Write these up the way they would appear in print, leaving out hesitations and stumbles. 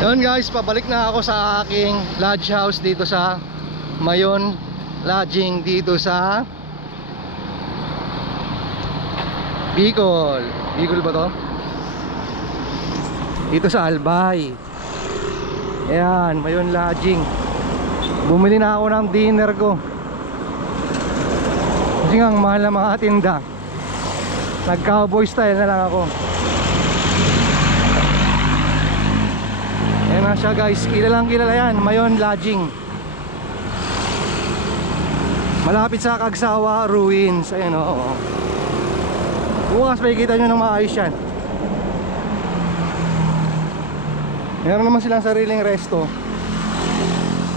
Yun guys, pabalik na ako sa aking lodge house dito sa Mayon Lodging dito sa Bicol. Bicol ba to? Dito sa Albay. Ayan, Mayon Lodging. Bumili na ako ng dinner ko. Kasi nga ang mahal na mga tinda. Nag cowboy style na lang ako. Ayan na siya guys, kilalang kilala yan, Mayon Lodging. Malapit sa Kagsawa Ruins. Ayan o. Bukas makikita nyo ng maayos yan. Meron naman silang sariling resto.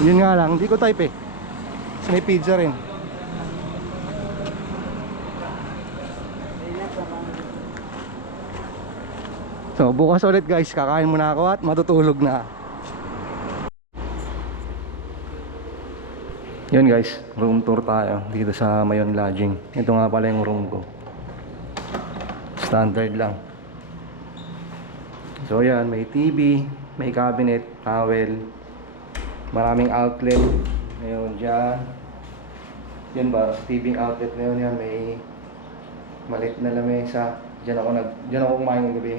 Yun nga lang, hindi ko type eh. Kasi may pizza rin. So bukas ulit guys, kakain muna ako at matutulog na. Yun guys, room tour tayo dito sa Mayon Lodging. Ito nga pala yung room ko. Standard lang. So yan, may TV, may cabinet, towel, maraming outlet. Ngayon dyan, yun ba, TV outlet na yun, yan, may maliit na lamesa. Diyan ako kumain ng gabi.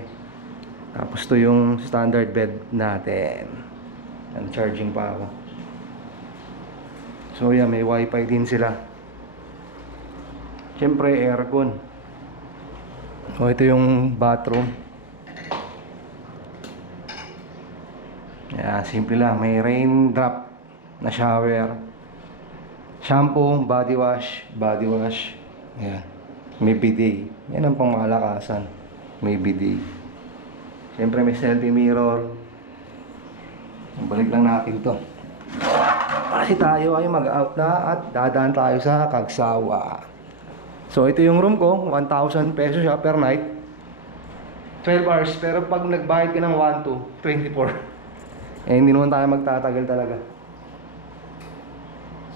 Tapos to yung standard bed natin. And charging pa ako. So yeah, may wifi din sila. Siyempre aircon. So ito yung bathroom. Yeah, simple lang. May raindrop na shower. Shampoo, body wash. Yeah. May bidet. Yan ang pangmalakasan. May bidet. Siyempre may selfie mirror. Balik lang natin to. Kasi tayo ay mag-out na at dadaan tayo sa Kagsawa. So ito yung room ko, 1,000 pesos siya per night. 12 hours, pero pag nagbayad ka ng 1 to 24. Eh hindi naman tayo magtatagal talaga.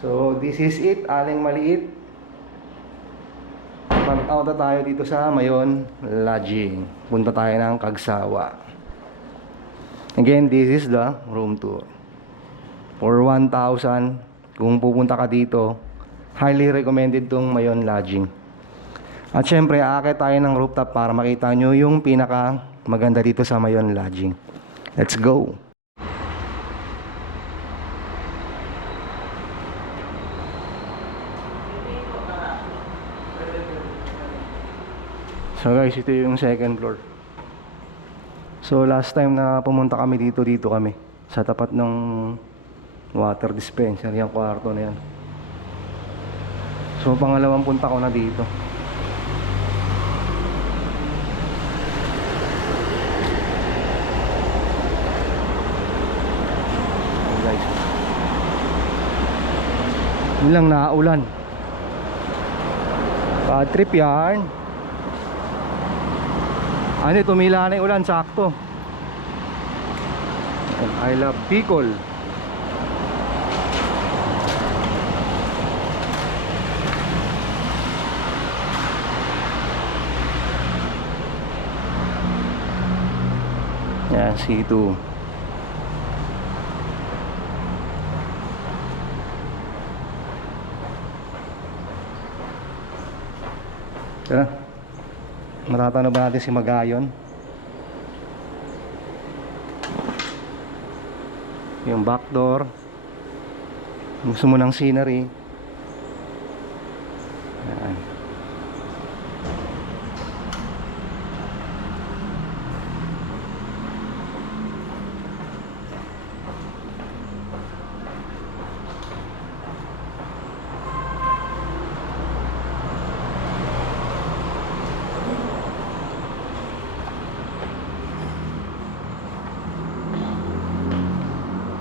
So this is it, aling maliit. Mag-out na tayo dito sa Mayon Lodging. Punta tayo ng Kagsawa. Again, this is the room tour. For 1,000, kung pupunta ka dito, highly recommended tong Mayon Lodging. At syempre, aakit tayo ng rooftop para makita nyo yung pinaka maganda dito sa Mayon Lodging. Let's go! So guys, ito yung second floor. So last time na pumunta kami dito kami sa tapat ng water dispenser, yung kwarto na yan. So pangalawang punta ko na dito. So guys, yun lang, naulan. Bad trip yan. Ano, tumila na yung ulan, sakto. I love Bicol. Yan, C2. Tara. Matatano ba natin si Magayon? Yung back door. Gusto mo ng scenery. Ayan.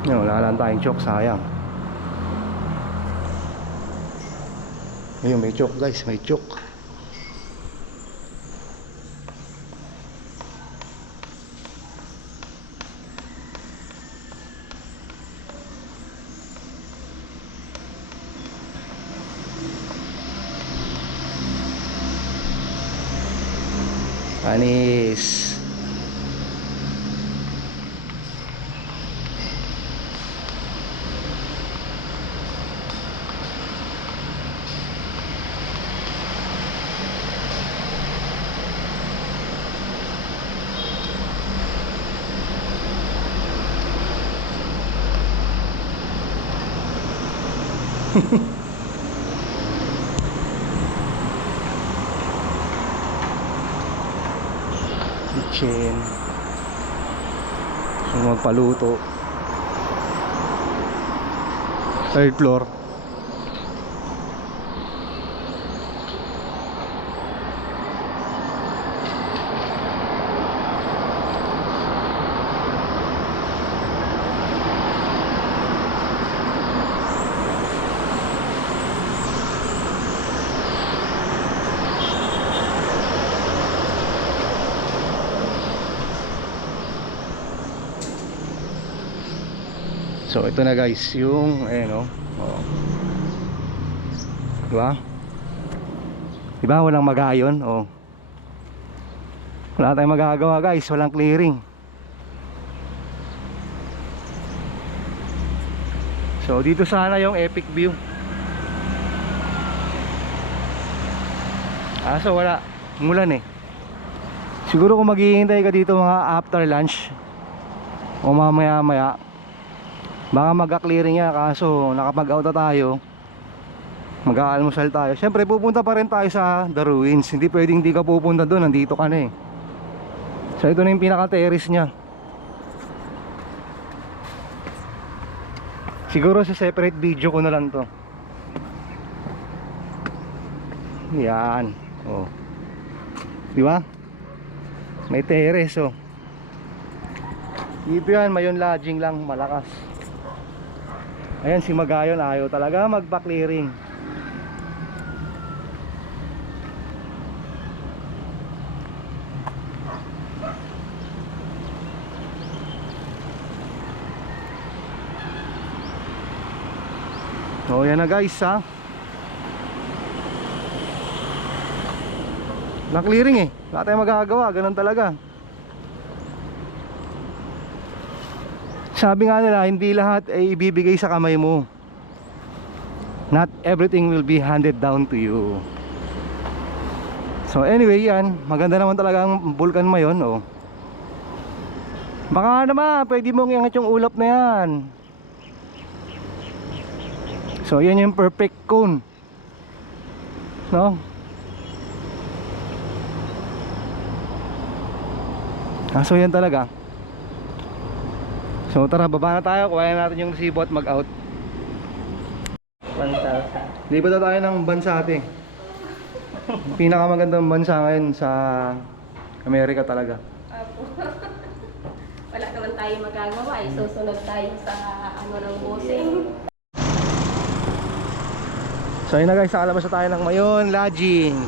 Yan, wala lang tayong choke, sayang. Ayun, may choke guys, may choke. Anis. Kitchen. So magpaluto. Third floor. So ito na guys, yung oh. Diba? Diba walang magayon? Oh. Wala tayong magagawa guys, walang clearing. So dito sana yung epic view. So wala, mulan eh. Siguro kung maghihintay ka dito mga after lunch o mamaya maya, baka magka-clearing yan. Kaso nakapag-out na tayo, mag-aalmusal tayo. Siyempre pupunta pa rin tayo sa The Ruins. Hindi pwedeng di ka pupunta doon, nandito ka na eh. So ito na yung pinaka-terrace nya. Siguro sa separate video ko na lang to. Yan. Oh. Di ba? May terrace oh. Dito yan, mayon lodging lang, malakas. Ayan si Magayon, ayaw talaga magpa-clearing. So yan na guys ha. Na-clearing eh. Wala tayong magagawa, ganun talaga. Sabi nga nila, hindi lahat ay ibibigay sa kamay mo. Not everything will be handed down to you. So anyway yan, maganda naman talaga ang Vulcan Mayon oh. Baka naman, pwede mong iangat yung ulap na yan. So yan yung perfect cone. No? So yan talaga. So tara, baba na tayo, kuhain natin yung resibo at mag-out. 1,000. Lipat na tayo ng Bansate. Pinakamagandang bansa ngayon sa Amerika talaga. Apo. Wala naman tayo magagawa, susunod tayo sa ano ng bossing. So yun na guys, nakalabas na tayo ng Mayon Lodging.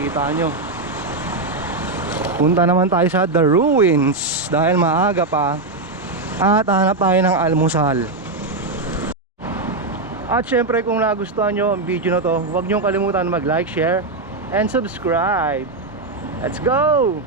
Kita nyo, punta naman tayo sa The Ruins dahil maaga pa at hanap tayo ng almusal. At syempre kung nagustuhan nyo ang video na to, huwag nyo kalimutan mag like, share and subscribe. Let's go!